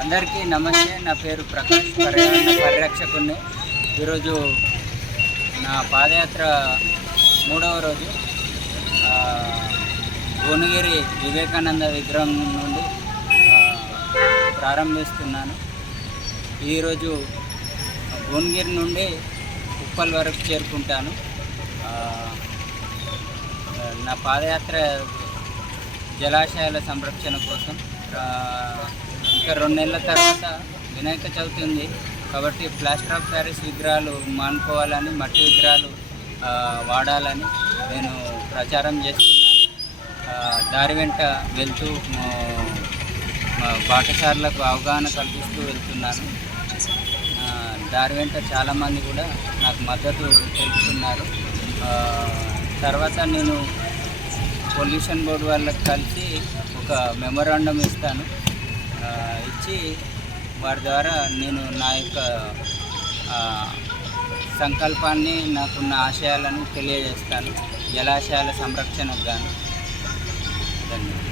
అందరికీ నమస్తే. నా పేరు ప్రకాష్ పర్యావరణ పరిరక్షకుని ఈరోజు నా పాదయాత్ర మూడవ రోజు. భువనగిరి వివేకానంద విగ్రహం నుండి ప్రారంభిస్తున్నాను. ఈరోజు భువనగిరి నుండి ఉప్పల్ వరకు చేరుకుంటాను. నా పాదయాత్ర జలాశయాల సంరక్షణ కోసం ఒక రెండు నెలల తర్వాత వినాయక చవితి ఉంది. కాబట్టి ప్లాస్టర్ ఆఫ్ ప్యారిస్ విగ్రహాలు మానుకోవాలని మట్టి విగ్రహాలు వాడాలని నేను ప్రచారం చేస్తున్నాను. దారి వెంట వెళ్తూ పాఠశాలలకు అవగాహన కల్పిస్తూ వెళ్తున్నాను. దారి వెంట చాలామంది కూడా నాకు మద్దతు తెలుపుతున్నారు. తర్వాత నేను పొల్యూషన్ బోర్డు వాళ్ళకి కలిసి ఒక మెమొరాండం ఇస్తాను. ఇచ్చి వారి ద్వారా నేను నా యొక్క సంకల్పాన్ని నాకున్న ఆశయాలను తెలియజేస్తాను. జలాశయాల సంరక్షణకు గాను. ధన్యవాదాలు.